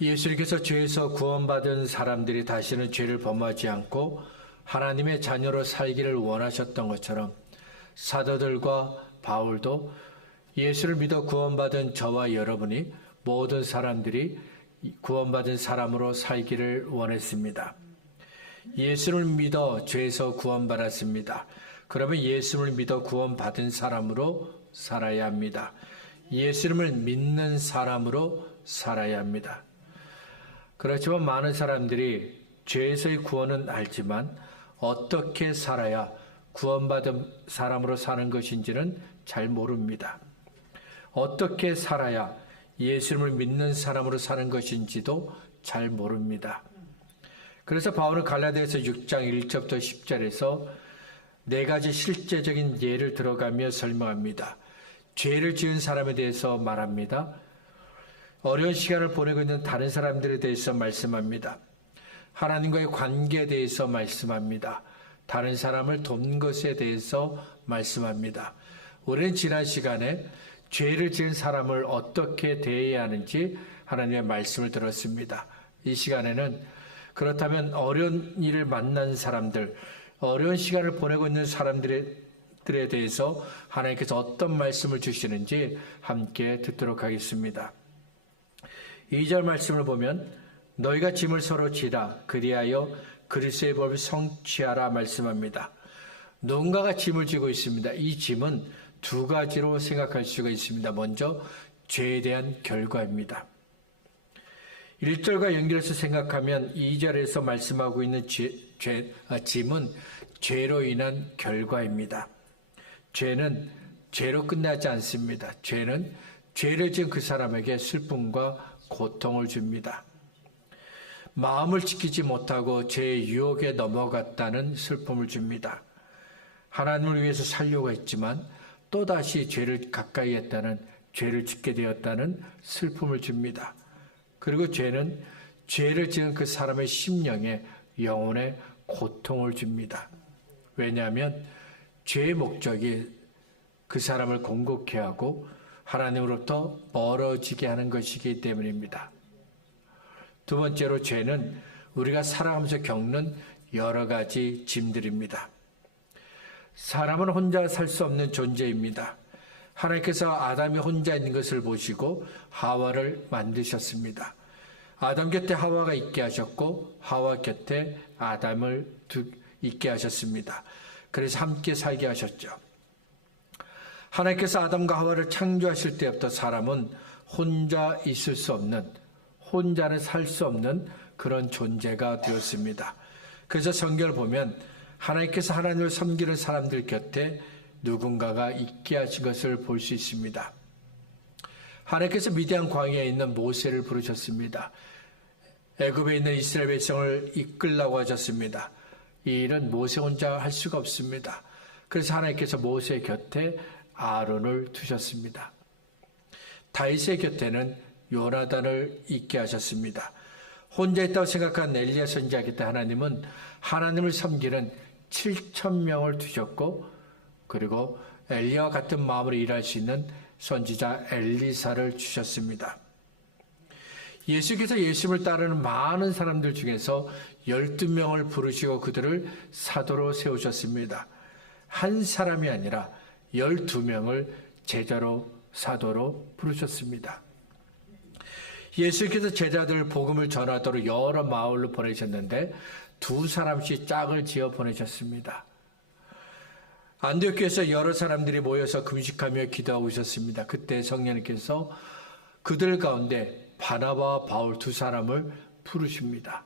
예수님께서 죄에서 구원받은 사람들이 다시는 죄를 범하지 않고 하나님의 자녀로 살기를 원하셨던 것처럼 사도들과 바울도 예수를 믿어 구원받은 저와 여러분이 모든 사람들이 구원받은 사람으로 살기를 원했습니다. 예수를 믿어 죄에서 구원받았습니다. 그러면 예수를 믿어 구원받은 사람으로 살아야 합니다. 예수님을 믿는 사람으로 살아야 합니다. 그렇지만 많은 사람들이 죄에서의 구원은 알지만 어떻게 살아야 구원받은 사람으로 사는 것인지는 잘 모릅니다. 어떻게 살아야 예수님을 믿는 사람으로 사는 것인지도 잘 모릅니다. 그래서 바울은 갈라디아서 6장 1절부터 10절에서 네 가지 실제적인 예를 들어가며 설명합니다. 죄를 지은 사람에 대해서 말합니다. 어려운 시간을 보내고 있는 다른 사람들에 대해서 말씀합니다. 하나님과의 관계에 대해서 말씀합니다. 다른 사람을 돕는 것에 대해서 말씀합니다. 우리는 지난 시간에 죄를 지은 사람을 어떻게 대해야 하는지 하나님의 말씀을 들었습니다. 이 시간에는 그렇다면 어려운 일을 만난 사람들, 어려운 시간을 보내고 있는 사람들에 대해서 하나님께서 어떤 말씀을 주시는지 함께 듣도록 하겠습니다. 2절 말씀을 보면 너희가 짐을 서로 지라 그리하여 그리스도의 법을 성취하라 말씀합니다. 누군가가 짐을 지고 있습니다. 이 짐은 두 가지로 생각할 수가 있습니다. 먼저 죄에 대한 결과입니다. 1절과 연결해서 생각하면 2절에서 말씀하고 있는 짐은 죄로 인한 결과입니다. 죄는 죄로 끝나지 않습니다. 죄는 죄를 지은 그 사람에게 슬픔과 고통을 줍니다. 마음을 지키지 못하고 죄의 유혹에 넘어갔다는 슬픔을 줍니다. 하나님을 위해서 살려고 했지만 또다시 죄를 가까이 했다는, 죄를 짓게 되었다는 슬픔을 줍니다. 그리고 죄는 죄를 지은 그 사람의 심령에, 영혼에 고통을 줍니다. 왜냐하면 죄의 목적이 그 사람을 공곡해 하고 하나님으로부터 멀어지게 하는 것이기 때문입니다. 두 번째로 죄는 우리가 살아가면서 겪는 여러 가지 짐들입니다. 사람은 혼자 살 수 없는 존재입니다. 하나님께서 아담이 혼자 있는 것을 보시고 하와를 만드셨습니다. 아담 곁에 하와가 있게 하셨고 하와 곁에 아담을 있게 하셨습니다. 그래서 함께 살게 하셨죠. 하나님께서 아담과 하와를 창조하실 때부터 사람은 혼자 있을 수 없는, 혼자는 살 수 없는 그런 존재가 되었습니다. 그래서 성경을 보면 하나님께서 하나님을 섬기는 사람들 곁에 누군가가 있게 하신 것을 볼 수 있습니다. 하나님께서 미디안 광야에 있는 모세를 부르셨습니다. 애굽에 있는 이스라엘 백성을 이끌라고 하셨습니다. 이 일은 모세 혼자 할 수가 없습니다. 그래서 하나님께서 모세 곁에 아론을 두셨습니다. 다윗의 곁에는 요나단을 있게 하셨습니다. 혼자 있다고 생각한 엘리야 선지자 곁에 하나님은 하나님을 섬기는 7,000명을 두셨고, 그리고 엘리야와 같은 마음으로 일할 수 있는 선지자 엘리사를 주셨습니다. 예수께서 예수님을 따르는 많은 사람들 중에서 12명을 부르시고 그들을 사도로 세우셨습니다. 한 사람이 아니라 12명을 제자로, 사도로 부르셨습니다. 예수께서 제자들 복음을 전하도록 여러 마을로 보내셨는데 두 사람씩 짝을 지어 보내셨습니다. 안디옥교에서 여러 사람들이 모여서 금식하며 기도하고 있었습니다. 그때 성령님께서 그들 가운데 바나바와 바울 두 사람을 부르십니다.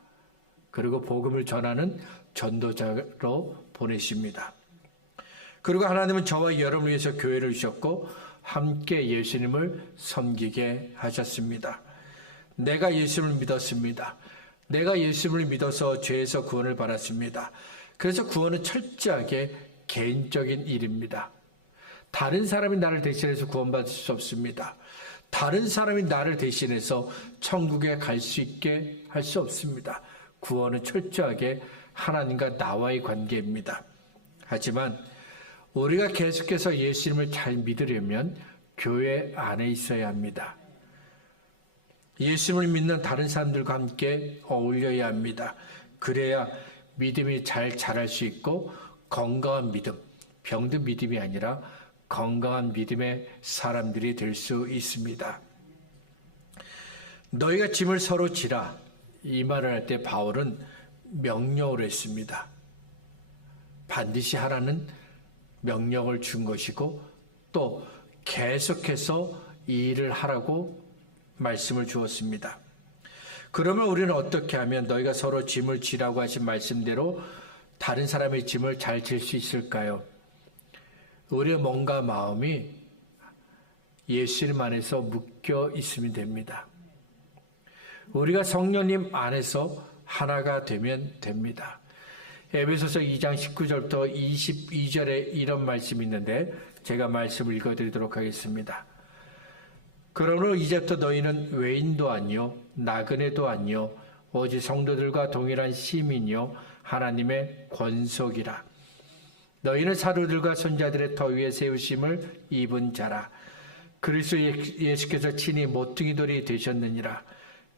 그리고 복음을 전하는 전도자로 보내십니다. 그리고 하나님은 저와 여러분을 위해서 교회를 주셨고 함께 예수님을 섬기게 하셨습니다. 내가 예수님을 믿었습니다. 내가 예수님을 믿어서 죄에서 구원을 받았습니다. 그래서 구원은 철저하게 개인적인 일입니다. 다른 사람이 나를 대신해서 구원받을 수 없습니다. 다른 사람이 나를 대신해서 천국에 갈 수 있게 할 수 없습니다. 구원은 철저하게 하나님과 나와의 관계입니다. 하지만 우리가 계속해서 예수님을 잘 믿으려면 교회 안에 있어야 합니다. 예수님을 믿는 다른 사람들과 함께 어울려야 합니다. 그래야 믿음이 잘 자랄 수 있고 건강한 믿음, 병든 믿음이 아니라 건강한 믿음의 사람들이 될 수 있습니다. 너희가 짐을 서로 지라, 이 말을 할 때 바울은 명령을 했습니다. 반드시 하라는 명령을 준 것이고 또 계속해서 이 일을 하라고 말씀을 주었습니다. 그러면 우리는 어떻게 하면 너희가 서로 짐을 지라고 하신 말씀대로 다른 사람의 짐을 잘 질 수 있을까요? 우리의 몸과 마음이 예수님 안에서 묶여 있으면 됩니다. 우리가 성령님 안에서 하나가 되면 됩니다. 에베소서 2장 19절부터 22절에 이런 말씀이 있는데 제가 말씀을 읽어드리도록 하겠습니다. 그러므로 이제부터 너희는 외인도 아니요 나그네도 아니요 오직 성도들과 동일한 시민이요 하나님의 권속이라. 너희는 사도들과 선자들의 터 위에 세우심을 입은 자라. 그리스도 예수께서 친히 모퉁이 돌이 되셨느니라.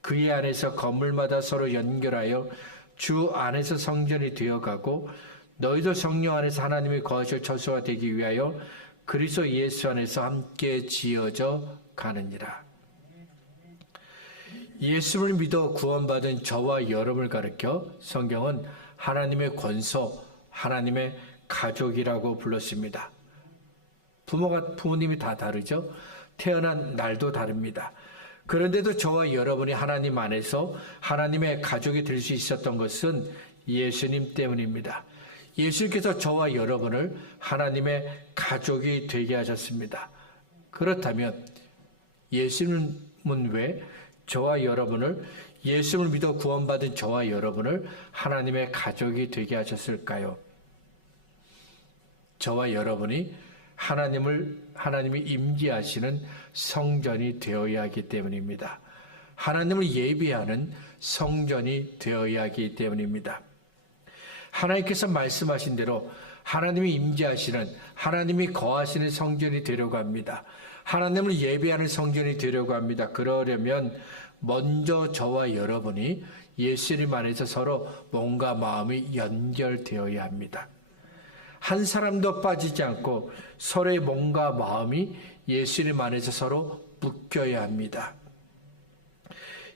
그의 안에서 건물마다 서로 연결하여 주 안에서 성전이 되어가고 너희도 성령 안에서 하나님의 거하실 처소가 되기 위하여 그리스도 예수 안에서 함께 지어져 가느니라. 예수를 믿어 구원받은 저와 여러분을 가르쳐 성경은 하나님의 권소, 하나님의 가족이라고 불렀습니다. 부모님이 다 다르죠. 태어난 날도 다릅니다. 그런데도 저와 여러분이 하나님 안에서 하나님의 가족이 될 수 있었던 것은 예수님 때문입니다. 예수님께서 저와 여러분을 하나님의 가족이 되게 하셨습니다. 그렇다면 예수님은 왜 저와 여러분을, 예수를 믿어 구원받은 저와 여러분을 하나님의 가족이 되게 하셨을까요? 저와 여러분이 하나님이 임재하시는 성전이 되어야 하기 때문입니다. 하나님을 예비하는 성전이 되어야 하기 때문입니다. 하나님께서 말씀하신 대로 하나님이 임재하시는, 하나님이 거하시는 성전이 되려고 합니다. 하나님을 예비하는 성전이 되려고 합니다. 그러려면 먼저 저와 여러분이 예수님 안에서 서로 몸과 마음이 연결되어야 합니다. 한 사람도 빠지지 않고 서로의 몸과 마음이 예수님 안에서 서로 묶여야 합니다.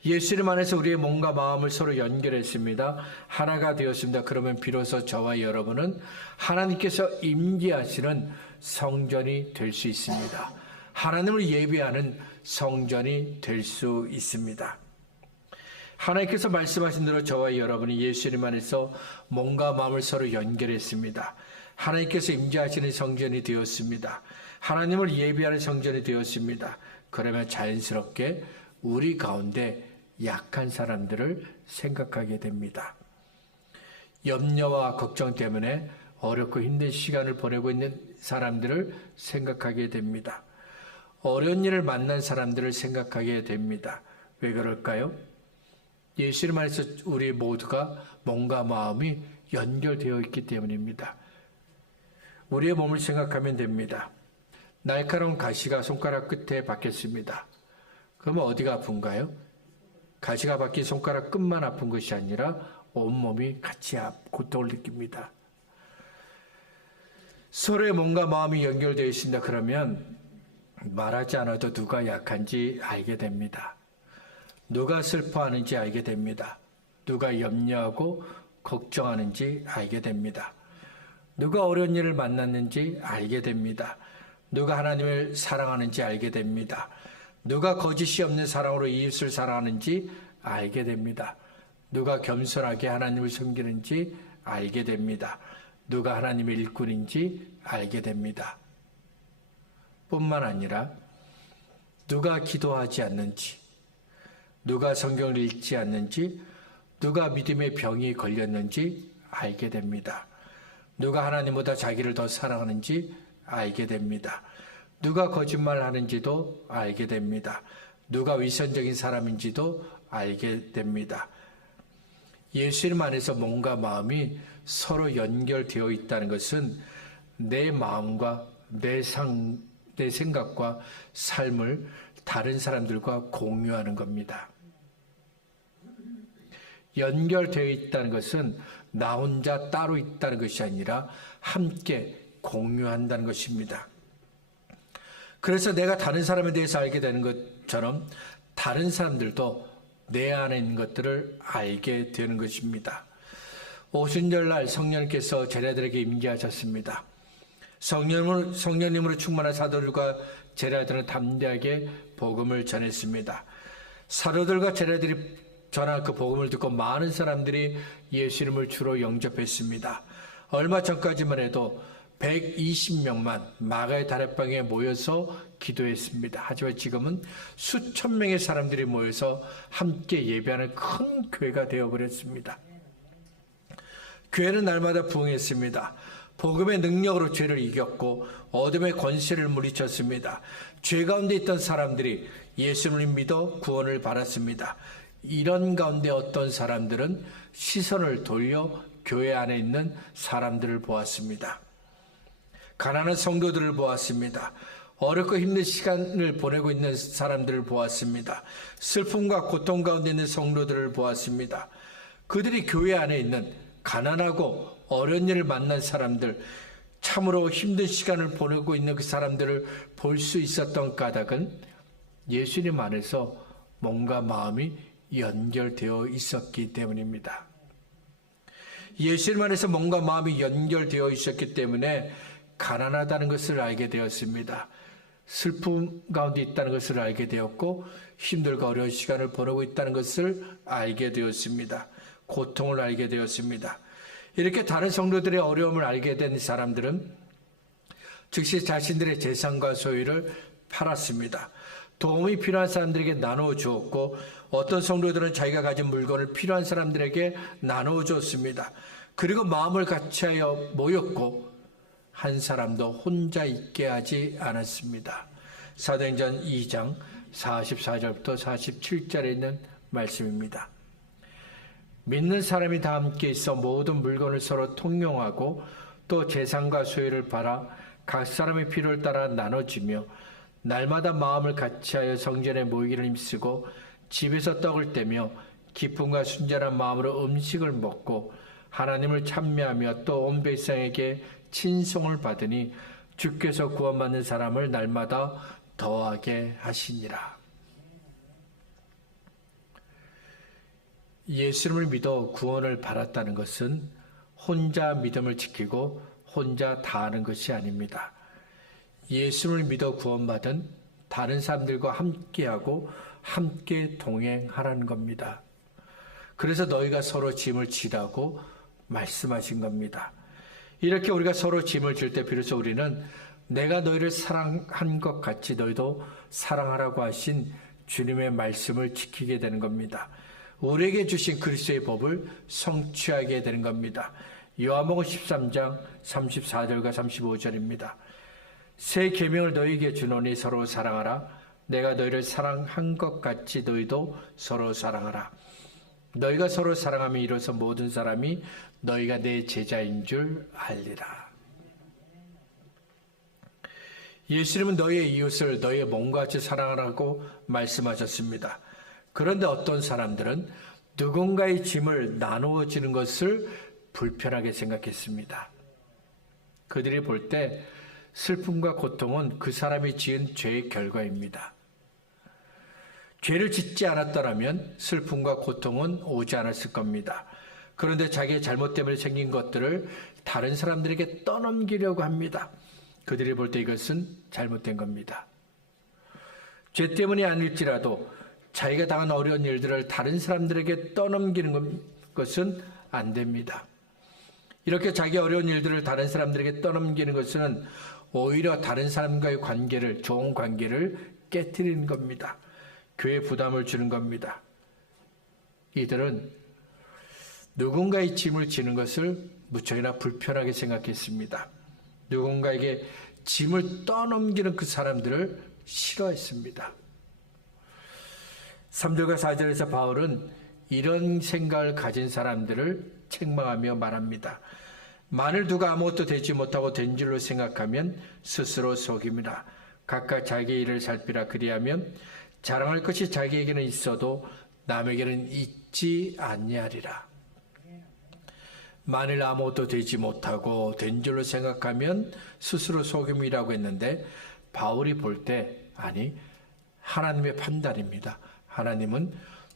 예수님 안에서 우리의 몸과 마음을 서로 연결했습니다. 하나가 되었습니다. 그러면 비로소 저와 여러분은 하나님께서 임재하시는 성전이 될 수 있습니다. 하나님을 예배하는 성전이 될 수 있습니다. 하나님께서 말씀하신 대로 저와 여러분이 예수님 안에서 몸과 마음을 서로 연결했습니다. 하나님께서 임재하시는 성전이 되었습니다. 하나님을 예배하는 성전이 되었습니다. 그러면 자연스럽게 우리 가운데 약한 사람들을 생각하게 됩니다. 염려와 걱정 때문에 어렵고 힘든 시간을 보내고 있는 사람들을 생각하게 됩니다. 어려운 일을 만난 사람들을 생각하게 됩니다. 왜 그럴까요? 예수님 안에서 우리 모두가 몸과 마음이 연결되어 있기 때문입니다. 우리의 몸을 생각하면 됩니다. 날카로운 가시가 손가락 끝에 박혔습니다. 그러면 어디가 아픈가요? 가시가 박힌 손가락 끝만 아픈 것이 아니라 온몸이 같이 고통을 느낍니다. 서로의 몸과 마음이 연결되어 있습니다. 그러면 말하지 않아도 누가 약한지 알게 됩니다. 누가 슬퍼하는지 알게 됩니다. 누가 염려하고 걱정하는지 알게 됩니다. 누가 어려운 일을 만났는지 알게 됩니다. 누가 하나님을 사랑하는지 알게 됩니다. 누가 거짓이 없는 사랑으로 이웃을 사랑하는지 알게 됩니다. 누가 겸손하게 하나님을 섬기는지 알게 됩니다. 누가 하나님의 일꾼인지 알게 됩니다. 뿐만 아니라 누가 기도하지 않는지, 누가 성경을 읽지 않는지, 누가 믿음의 병이 걸렸는지 알게 됩니다. 누가 하나님보다 자기를 더 사랑하는지 알게 됩니다. 누가 거짓말하는지도 알게 됩니다. 누가 위선적인 사람인지도 알게 됩니다. 예수님 안에서 몸과 마음이 서로 연결되어 있다는 것은 내 마음과 내 생각과 삶을 다른 사람들과 공유하는 겁니다. 연결되어 있다는 것은 나 혼자 따로 있다는 것이 아니라 함께 공유한다는 것입니다. 그래서 내가 다른 사람에 대해서 알게 되는 것처럼 다른 사람들도 내 안에 있는 것들을 알게 되는 것입니다. 오순절날 성령님께서 제자들에게 임재하셨습니다. 성령님으로 충만한 사도들과 제자들은 담대하게 복음을 전했습니다. 사도들과 제자들이 전한 그 복음을 듣고 많은 사람들이 예수 이름을 주로 영접했습니다. 얼마 전까지만 해도 120명만 마가의 다락방에 모여서 기도했습니다. 하지만 지금은 수천 명의 사람들이 모여서 함께 예배하는 큰 교회가 되어버렸습니다. 교회는 날마다 부흥했습니다. 복음의 능력으로 죄를 이겼고 어둠의 권세를 물리쳤습니다. 죄 가운데 있던 사람들이 예수를 믿어 구원을 받았습니다. 이런 가운데 어떤 사람들은 시선을 돌려 교회 안에 있는 사람들을 보았습니다. 가난한 성도들을 보았습니다. 어렵고 힘든 시간을 보내고 있는 사람들을 보았습니다. 슬픔과 고통 가운데 있는 성도들을 보았습니다. 그들이 교회 안에 있는 가난하고 어려운 일을 만난 사람들, 참으로 힘든 시간을 보내고 있는 그 사람들을 볼 수 있었던 까닭은 예수님 안에서 몸과 마음이 연결되어 있었기 때문입니다. 예수님 안에서 몸과 마음이 연결되어 있었기 때문에 가난하다는 것을 알게 되었습니다. 슬픔 가운데 있다는 것을 알게 되었고 힘들고 어려운 시간을 보내고 있다는 것을 알게 되었습니다. 고통을 알게 되었습니다. 이렇게 다른 성도들의 어려움을 알게 된 사람들은 즉시 자신들의 재산과 소유를 팔았습니다. 도움이 필요한 사람들에게 나누어 주었고 어떤 성도들은 자기가 가진 물건을 필요한 사람들에게 나누어 줬습니다. 그리고 마음을 같이하여 모였고 한 사람도 혼자 있게 하지 않았습니다. 사도행전 2장 44절부터 47절에 있는 말씀입니다. 믿는 사람이 다 함께 있어 모든 물건을 서로 통용하고 또 재산과 소유를 팔아 각 사람의 필요를 따라 나눠주며 날마다 마음을 같이하여 성전에 모이기를 힘쓰고 집에서 떡을 떼며 기쁨과 순전한 마음으로 음식을 먹고 하나님을 찬미하며 또 온 백성에게 친송을 받으니 주께서 구원받는 사람을 날마다 더하게 하시니라. 예수님을 믿어 구원을 받았다는 것은 혼자 믿음을 지키고 혼자 다하는 것이 아닙니다. 예수님을 믿어 구원받은 다른 사람들과 함께하고 함께 동행하라는 겁니다. 그래서 너희가 서로 짐을 지라고 말씀하신 겁니다. 이렇게 우리가 서로 짐을 질 때 비로소 우리는 내가 너희를 사랑한 것 같이 너희도 사랑하라고 하신 주님의 말씀을 지키게 되는 겁니다. 우리에게 주신 그리스도의 법을 성취하게 되는 겁니다. 요한복음 13장 34절과 35절입니다. 새 계명을 너희에게 주노니 서로 사랑하라. 내가 너희를 사랑한 것 같이 너희도 서로 사랑하라. 너희가 서로 사랑하면 이로써 모든 사람이 너희가 내 제자인 줄 알리라. 예수님은 너희의 이웃을 너희의 몸과 같이 사랑하라고 말씀하셨습니다. 그런데 어떤 사람들은 누군가의 짐을 나누어지는 것을 불편하게 생각했습니다. 그들이 볼 때 슬픔과 고통은 그 사람이 지은 죄의 결과입니다. 죄를 짓지 않았더라면 슬픔과 고통은 오지 않았을 겁니다. 그런데 자기의 잘못 때문에 생긴 것들을 다른 사람들에게 떠넘기려고 합니다. 그들이 볼 때 이것은 잘못된 겁니다. 죄 때문이 아닐지라도 자기가 당한 어려운 일들을 다른 사람들에게 떠넘기는 것은 안 됩니다. 이렇게 자기 어려운 일들을 다른 사람들에게 떠넘기는 것은 오히려 다른 사람과의 관계를, 좋은 관계를 깨트리는 겁니다. 교회에 부담을 주는 겁니다. 이들은 누군가의 짐을 지는 것을 무척이나 불편하게 생각했습니다. 누군가에게 짐을 떠넘기는 그 사람들을 싫어했습니다. 3절과 4절에서 바울은 이런 생각을 가진 사람들을 책망하며 말합니다. 만일 누가 아무것도 되지 못하고 된 줄로 생각하면 스스로 속임이라. 각각 자기의 일을 살피라. 그리하면 자랑할 것이 자기에게는 있어도 남에게는 잊지 아니하리라. 만일 아무것도 되지 못하고 된 줄로 생각하면 스스로 속임이라고 했는데, 바울이 볼 때 아니, 하나님의 판단입니다. 하나님은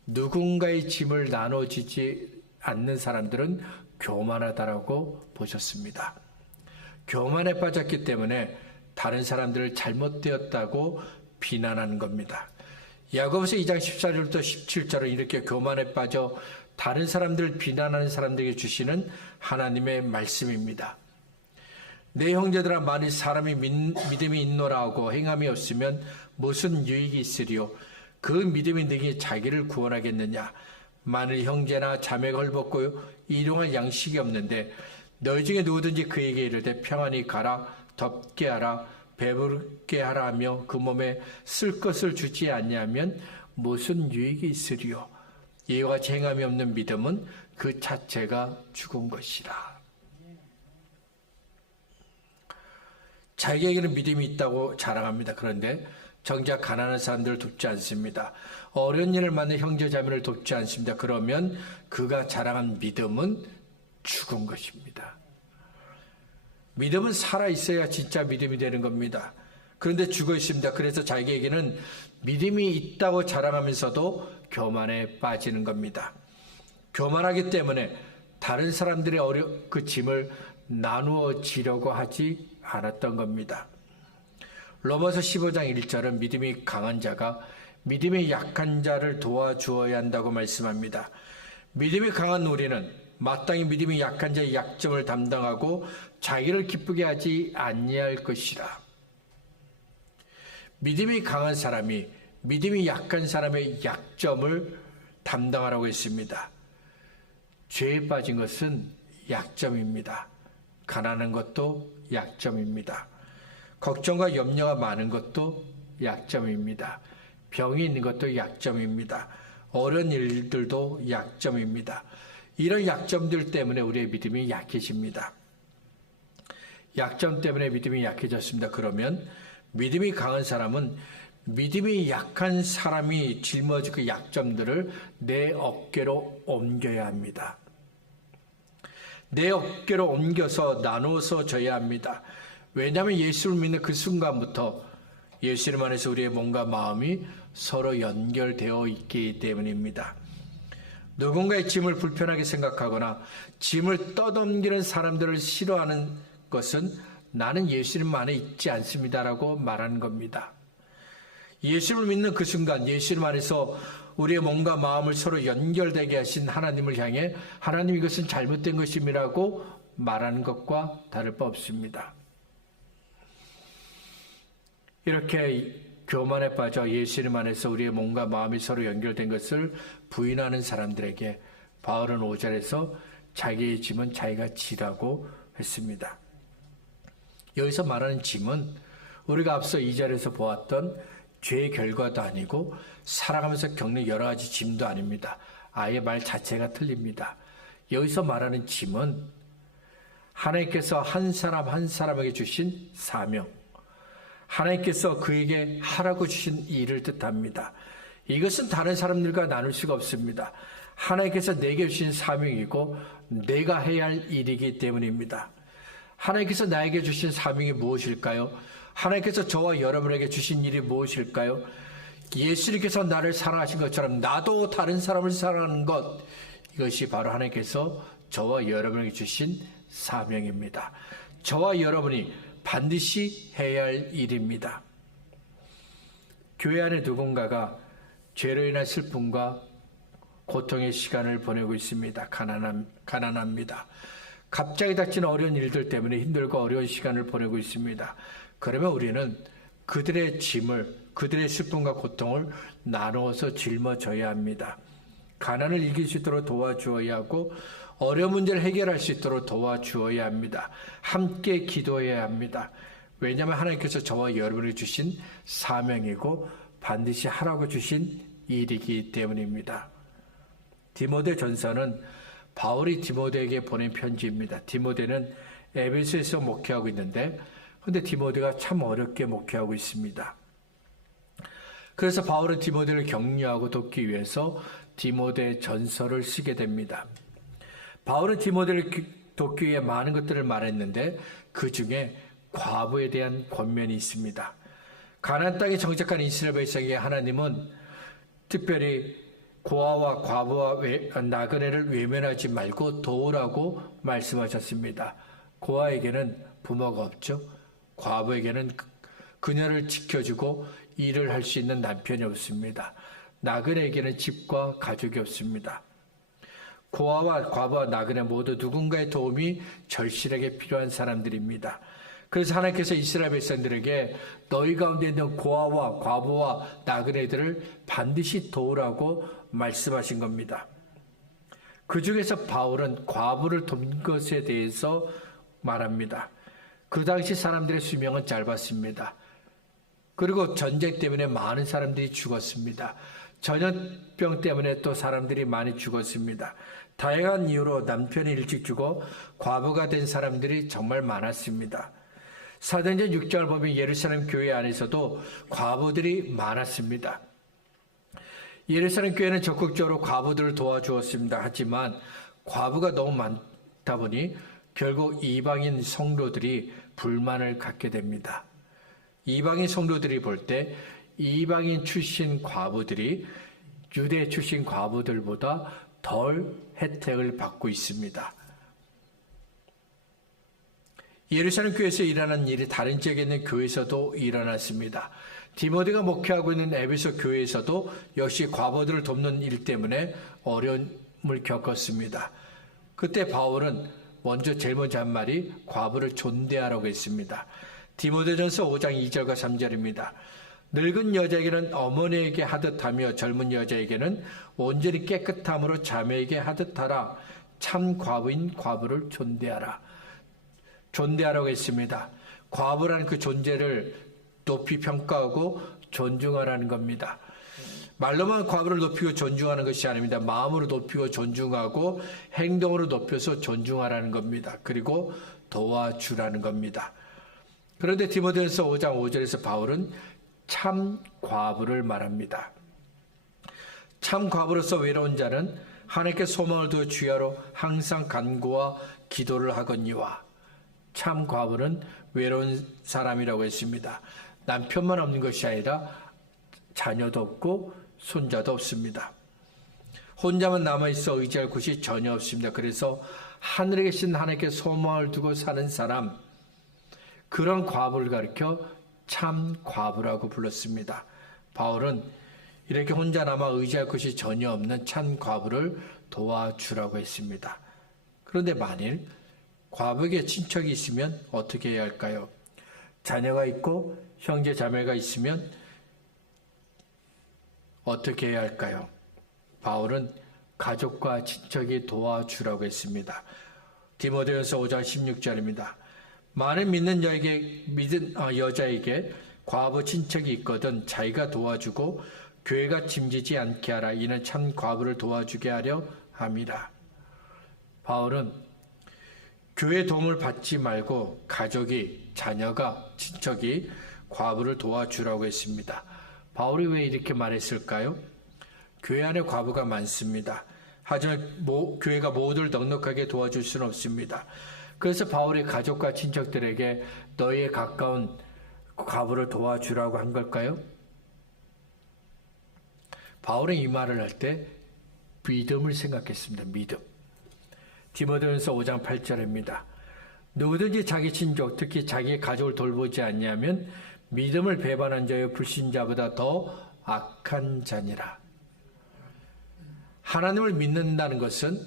누군가의 짐을 나눠주지 않는 사람들은 교만하다라고 보셨습니다. 교만에 빠졌기 때문에 다른 사람들을 잘못되었다고 비난하는 겁니다. 야고보서 2장 14절부터 17절은 이렇게 교만에 빠져 다른 사람들을 비난하는 사람들에게 주시는 하나님의 말씀입니다. 내 형제들아, 만일 사람이 믿음이 있노라 하고 행함이 없으면 무슨 유익이 있으리요? 그 믿음이 너희 자기를 구원하겠느냐? 만일 형제나 자매가 헐벗고 일용할 양식이 없는데 너희 중에 누구든지 그에게 이르되 평안히 가라, 덥게 하라, 배부르게 하라 하며 그 몸에 쓸 것을 주지 아니하면 무슨 유익이 있으리요? 이와 같이 행함이 없는 믿음은 그 자체가 죽은 것이라. 자기에게는 믿음이 있다고 자랑합니다. 그런데 정작 가난한 사람들을 돕지 않습니다. 어려운 일을 만난 형제 자매를 돕지 않습니다. 그러면 그가 자랑한 믿음은 죽은 것입니다. 믿음은 살아있어야 진짜 믿음이 되는 겁니다. 그런데 죽어 있습니다. 그래서 자기에게는 믿음이 있다고 자랑하면서도 교만에 빠지는 겁니다. 교만하기 때문에 다른 사람들의 그 짐을 나누어지려고 하지 않았던 겁니다. 로마서 15장 1절은 믿음이 강한 자가 믿음이 약한 자를 도와주어야 한다고 말씀합니다. 믿음이 강한 우리는 마땅히 믿음이 약한 자의 약점을 담당하고 자기를 기쁘게 하지 아니할 것이라. 믿음이 강한 사람이 믿음이 약한 사람의 약점을 담당하라고 했습니다. 죄에 빠진 것은 약점입니다. 가난한 것도 약점입니다. 걱정과 염려가 많은 것도 약점입니다. 병이 있는 것도 약점입니다. 어려운 일들도 약점입니다. 이런 약점들 때문에 우리의 믿음이 약해집니다. 약점 때문에 믿음이 약해졌습니다. 그러면 믿음이 강한 사람은 믿음이 약한 사람이 짊어질 그 약점들을 내 어깨로 옮겨야 합니다. 내 어깨로 옮겨서 나누어서 져야 합니다. 왜냐하면 예수를 믿는 그 순간부터 예수님 안에서 우리의 몸과 마음이 서로 연결되어 있기 때문입니다. 누군가의 짐을 불편하게 생각하거나 짐을 떠넘기는 사람들을 싫어하는 것은 나는 예수님 안에 있지 않습니다라고 말하는 겁니다. 예수를 믿는 그 순간 예수님 안에서 우리의 몸과 마음을 서로 연결되게 하신 하나님을 향해 하나님 이것은 잘못된 것임이라고 말하는 것과 다를 바 없습니다. 이렇게 교만에 빠져 예수님 안에서 우리의 몸과 마음이 서로 연결된 것을 부인하는 사람들에게 바울은 5절에서 자기의 짐은 자기가 지라고 했습니다. 여기서 말하는 짐은 우리가 앞서 2절에서 보았던 죄의 결과도 아니고 살아가면서 겪는 여러 가지 짐도 아닙니다. 아예 말 자체가 틀립니다. 여기서 말하는 짐은 하나님께서 한 사람 한 사람에게 주신 사명, 하나님께서 그에게 하라고 주신 일을 뜻합니다. 이것은 다른 사람들과 나눌 수가 없습니다. 하나님께서 내게 주신 사명이고 내가 해야 할 일이기 때문입니다. 하나님께서 나에게 주신 사명이 무엇일까요? 하나님께서 저와 여러분에게 주신 일이 무엇일까요? 예수님께서 나를 사랑하신 것처럼 나도 다른 사람을 사랑하는 것, 이것이 바로 하나님께서 저와 여러분에게 주신 사명입니다. 저와 여러분이 반드시 해야 할 일입니다. 교회 안에 누군가가 죄로 인한 슬픔과 고통의 시간을 보내고 있습니다. 가난합니다. 갑자기 닥치는 어려운 일들 때문에 힘들고 어려운 시간을 보내고 있습니다. 그러면 우리는 그들의 짐을, 그들의 슬픔과 고통을 나누어서 짊어져야 합니다. 가난을 이길 수 있도록 도와주어야 하고 어려운 문제를 해결할 수 있도록 도와주어야 합니다. 함께 기도해야 합니다. 왜냐하면 하나님께서 저와 여러분에게 주신 사명이고 반드시 하라고 주신 일이기 때문입니다. 디모데 전서는 바울이 디모데에게 보낸 편지입니다. 디모데는 에베소에서 목회하고 있는데 근데 디모데가 참 어렵게 목회하고 있습니다. 그래서 바울은 디모데를 격려하고 돕기 위해서 디모데 전서를 쓰게 됩니다. 바울은 디모데를 돕기 위해 많은 것들을 말했는데 그 중에 과부에 대한 권면이 있습니다. 가나안 땅에 정착한 이스라엘 백성에게 하나님은 특별히 고아와 과부와 나그네를 외면하지 말고 도우라고 말씀하셨습니다. 고아에게는 부모가 없죠. 과부에게는 그녀를 지켜주고 일을 할 수 있는 남편이 없습니다. 나그네에게는 집과 가족이 없습니다. 고아와 과부와 나그네 모두 누군가의 도움이 절실하게 필요한 사람들입니다. 그래서 하나님께서 이스라엘 백성들에게 너희 가운데 있는 고아와 과부와 나그네들을 반드시 도우라고 말씀하신 겁니다. 그 중에서 바울은 과부를 돕는 것에 대해서 말합니다. 그 당시 사람들의 수명은 짧았습니다. 그리고 전쟁 때문에 많은 사람들이 죽었습니다. 전염병 때문에 또 사람들이 많이 죽었습니다. 다양한 이유로 남편이 일찍 죽어 과부가 된 사람들이 정말 많았습니다. 사도행전 6장을 보면 예루살렘 교회 안에서도 과부들이 많았습니다. 예루살렘 교회는 적극적으로 과부들을 도와주었습니다. 하지만 과부가 너무 많다 보니 결국 이방인 성도들이 불만을 갖게 됩니다. 이방인 성도들이 볼 때 이방인 출신 과부들이 유대 출신 과부들보다 덜 혜택을 받고 있습니다. 예루살렘 교회에서 일어난 일이 다른 지역에 있는 교회에서도 일어났습니다. 디모데가 목회하고 있는 에베소 교회에서도 역시 과부들을 돕는 일 때문에 어려움을 겪었습니다. 그때 바울은 제일 먼저 한 말이 과부를 존대하라고 했습니다. 디모데전서 5장 2절과 3절입니다. 늙은 여자에게는 어머니에게 하듯하며 젊은 여자에게는 온전히 깨끗함으로 자매에게 하듯하라. 참 과부인 과부를 존대하라. 존대하라고 했습니다. 과부라는 그 존재를 높이 평가하고 존중하라는 겁니다. 말로만 과부를 높이고 존중하는 것이 아닙니다. 마음으로 높이고 존중하고 행동으로 높여서 존중하라는 겁니다. 그리고 도와주라는 겁니다. 그런데 디모데전서 5장 5절에서 바울은 참 과부를 말합니다. 참 과부로서 외로운 자는 하나님께 소망을 두어 주야로 항상 간구와 기도를 하거니와. 참 과부는 외로운 사람이라고 했습니다. 남편만 없는 것이 아니라 자녀도 없고 손자도 없습니다. 혼자만 남아있어 의지할 곳이 전혀 없습니다. 그래서 하늘에 계신 하나님께 소망을 두고 사는 사람, 그런 과부를 가리켜 참 과부라고 불렀습니다. 바울은 이렇게 혼자 남아 의지할 것이 전혀 없는 참 과부를 도와주라고 했습니다. 그런데 만일 과부에게 친척이 있으면 어떻게 해야 할까요? 자녀가 있고 형제 자매가 있으면 어떻게 해야 할까요? 바울은 가족과 친척이 도와주라고 했습니다. 디모데전서 5장 16절입니다. 많은 믿는 여자에게 과부 친척이 있거든 자기가 도와주고 교회가 짐지지 않게 하라. 이는 참 과부를 도와주게 하려 함이라. 바울은 교회 도움을 받지 말고 가족이, 자녀가, 친척이 과부를 도와주라고 했습니다. 바울이 왜 이렇게 말했을까요? 교회 안에 과부가 많습니다. 하지만 교회가 모두를 넉넉하게 도와줄 수는 없습니다. 그래서 바울이 가족과 친척들에게 너희의 가까운 과부를 도와주라고 한 걸까요? 바울은 이 말을 할 때 믿음을 생각했습니다. 믿음. 디모데전서 5장 8절입니다. 누구든지 자기 친족, 특히 자기의 가족을 돌보지 않냐면 믿음을 배반한 자여 불신자보다 더 악한 자니라. 하나님을 믿는다는 것은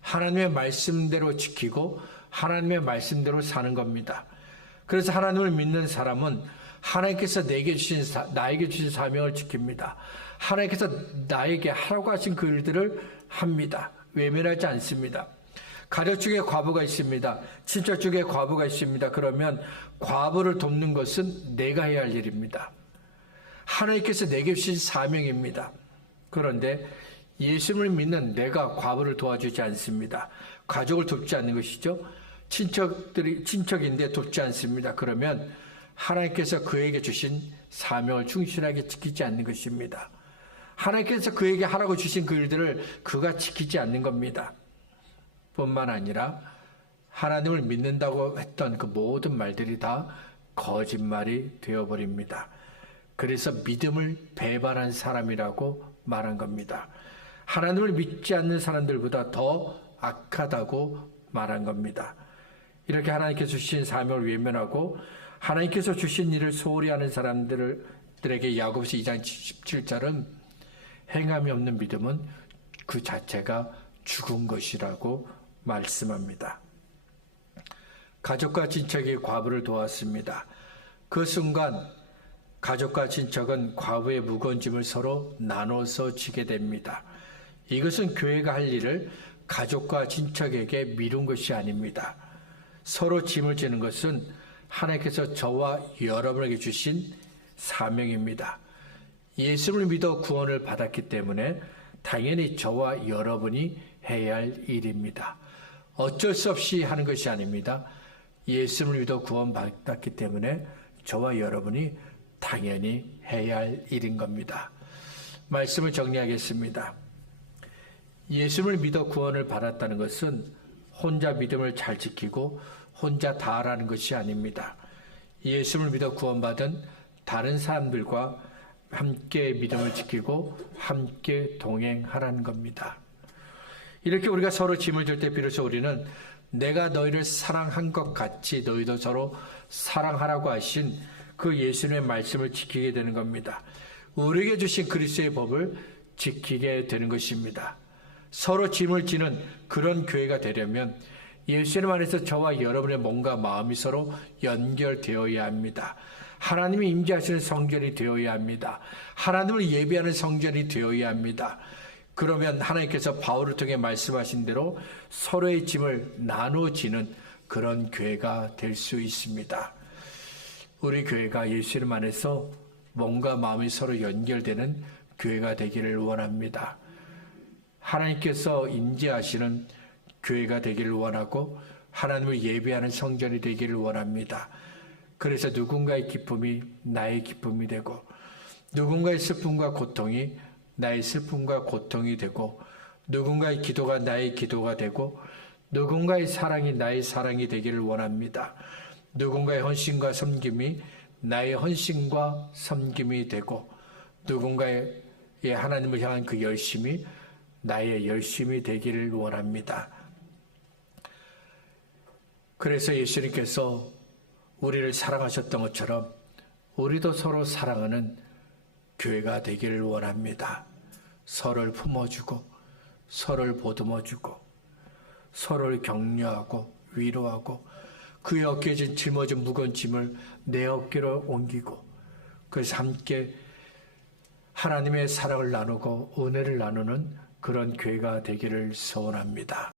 하나님의 말씀대로 지키고 하나님의 말씀대로 사는 겁니다. 그래서 하나님을 믿는 사람은 하나님께서 나에게 주신 사명을 지킵니다. 하나님께서 나에게 하라고 하신 그 일들을 합니다. 외면하지 않습니다. 가족 중에 과부가 있습니다. 친척 중에 과부가 있습니다. 그러면 과부를 돕는 것은 내가 해야 할 일입니다. 하나님께서 내게 주신 사명입니다. 그런데 예수님을 믿는 내가 과부를 도와주지 않습니다. 가족을 돕지 않는 것이죠. 친척인데 돕지 않습니다. 그러면 하나님께서 그에게 주신 사명을 충실하게 지키지 않는 것입니다. 하나님께서 그에게 하라고 주신 그 일들을 그가 지키지 않는 겁니다. 뿐만 아니라 하나님을 믿는다고 했던 그 모든 말들이 다 거짓말이 되어버립니다. 그래서 믿음을 배반한 사람이라고 말한 겁니다. 하나님을 믿지 않는 사람들보다 더 악하다고 말한 겁니다. 이렇게 하나님께서 주신 사명을 외면하고 하나님께서 주신 일을 소홀히 하는 사람들에게 야고보서 2장 17절은 행함이 없는 믿음은 그 자체가 죽은 것이라고 말씀합니다. 가족과 친척이 과부를 도왔습니다. 그 순간 가족과 친척은 과부의 무거운 짐을 서로 나눠서 지게 됩니다. 이것은 교회가 할 일을 가족과 친척에게 미룬 것이 아닙니다. 서로 짐을 지는 것은 하나님께서 저와 여러분에게 주신 사명입니다. 예수를 믿어 구원을 받았기 때문에 당연히 저와 여러분이 해야 할 일입니다. 어쩔 수 없이 하는 것이 아닙니다. 예수를 믿어 구원받았기 때문에 저와 여러분이 당연히 해야 할 일인 겁니다. 말씀을 정리하겠습니다. 예수를 믿어 구원을 받았다는 것은 혼자 믿음을 잘 지키고 혼자 다 하라는 것이 아닙니다. 예수를 믿어 구원받은 다른 사람들과 함께 믿음을 지키고 함께 동행하라는 겁니다. 이렇게 우리가 서로 짐을 질 때 비로소 우리는 내가 너희를 사랑한 것 같이 너희도 서로 사랑하라고 하신 그 예수님의 말씀을 지키게 되는 겁니다. 우리에게 주신 그리스도의 법을 지키게 되는 것입니다. 서로 짐을 지는 그런 교회가 되려면 예수님 안에서 저와 여러분의 몸과 마음이 서로 연결되어야 합니다. 하나님이 임재하시는 성전이 되어야 합니다. 하나님을 예배하는 성전이 되어야 합니다. 그러면 하나님께서 바울을 통해 말씀하신 대로 서로의 짐을 나눠지는 그런 교회가 될 수 있습니다. 우리 교회가 예수님 안에서 몸과 마음이 서로 연결되는 교회가 되기를 원합니다. 하나님께서 임재하시는 교회가 되기를 원하고 하나님을 예배하는 성전이 되기를 원합니다. 그래서 누군가의 기쁨이 나의 기쁨이 되고 누군가의 슬픔과 고통이 나의 슬픔과 고통이 되고 누군가의 기도가 나의 기도가 되고 누군가의 사랑이 나의 사랑이 되기를 원합니다. 누군가의 헌신과 섬김이 나의 헌신과 섬김이 되고 누군가의 하나님을 향한 그 열심이 나의 열심이 되기를 원합니다. 그래서 예수님께서 우리를 사랑하셨던 것처럼 우리도 서로 사랑하는 교회가 되기를 원합니다. 서로를 품어주고 서로를 보듬어주고 서로를 격려하고 위로하고 그의 어깨에 짊어진 무거운 짐을 내 어깨로 옮기고 그래서 함께 하나님의 사랑을 나누고 은혜를 나누는 그런 교회가 되기를 소원합니다.